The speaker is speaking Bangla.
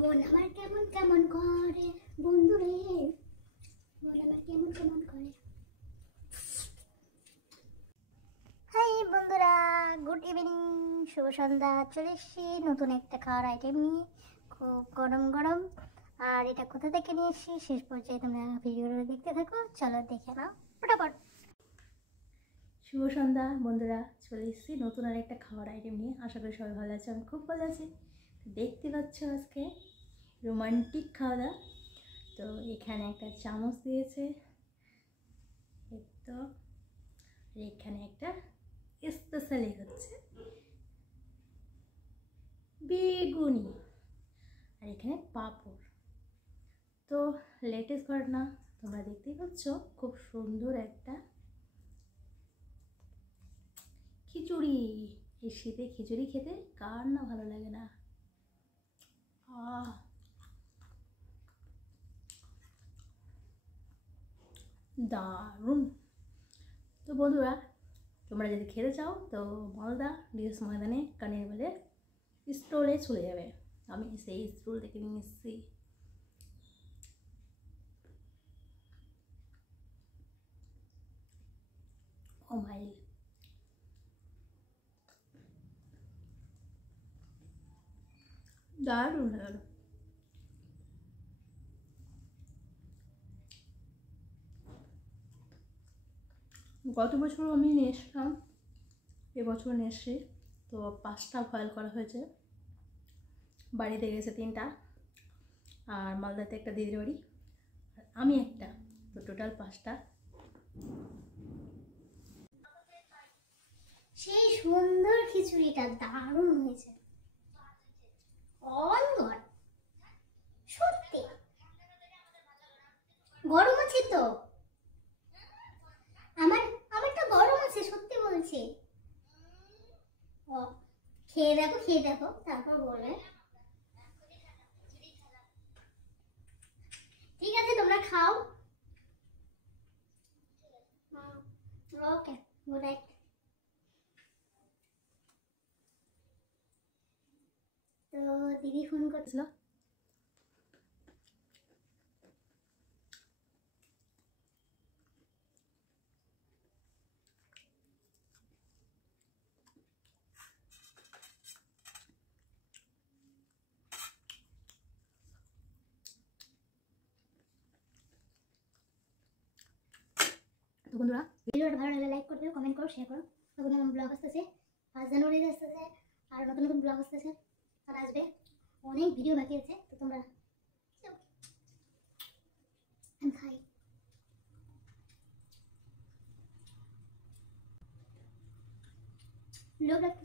মন আমার কেমন কেমন করে বন্ধু রে, মন আমার কেমন কেমন করে। হাই বন্ধুরা, গুড ইভিনিং, শুভ সন্ধ্যা। চলে এসেছি নতুন একটা খাওয়ার আইটেম নিয়ে, খুব গরম গরম। আর এটা কোথা থেকে নিয়ে এসেছি শেষ পর্যায়ে তোমরা ভিডিওটা দেখতে থাকো। চলো দেখে নাও ফটাফট। শুভ সন্ধ্যা বন্ধুরা, চলে এসেছি নতুন আর একটা খাওয়ার আইটেম নিয়ে। আশা করি সবাই ভালো আছে, আমি খুব ভালো আছি। দেখতে পাচ্ছ আজকে রোমান্টিক খাওয়া দাওয়া। তো এখানে একটা চামচ দিয়েছে, তো এখানে একটা স্পেশালি হচ্ছে বেগুনি, আর এখানে পাঁপড়। তো লেটেস্ট ঘটনা তোমরা দেখতেই পাচ্ছ, খুব সুন্দর একটা খিচুড়ি। এই শীতে খিচুড়ি খেতে কার না ভালো লাগে না। দারুণ। তো বন্ধুরা, তোমরা যদি খেতে চাও তো মালদা ডিএস ময়দানে কানিরবেলের স্টলে চলে যাবে। আমি সেই স্টল থেকে নিয়ে এসেছি। ও মাইল দারুণ হলো। গত বছর আমি নিয়ে এসলাম, এবছর নিয়ে এসছি। তো 5টা ভয়েল করা হয়েছে, বাড়িতে গেছে 3টা, আর মালদাতে একটা দিদির বাড়ি, আর আমি একটা, তো টোটাল 5টা। সেই সুন্দর খিচুড়িটা দারুণ হয়েছে, অনবর সত্যি। গরম আছে তো, আমারটা গরম আছে সত্যি বলছি। ও, খেয়ে দেখো তারপর বলবে। ঠিক আছে, তোমরা খাও। ওকে, গুড নাইট। তো দিদি ফোন করছিল। তো বন্ধুরা, ভিডিওটা ভালো লাগলে লাইক করে দিও, কমেন্ট করো, শেয়ার করো। তখন আমার ব্লগ আসতেছে 5 জানুয়ারিতে আসতেছে, আর নতুন নতুন ব্লগ আসতেছে, আর আসবে অনেক ভিডিও বাকি আছে। তো তোমরা খাই লোক রাখতে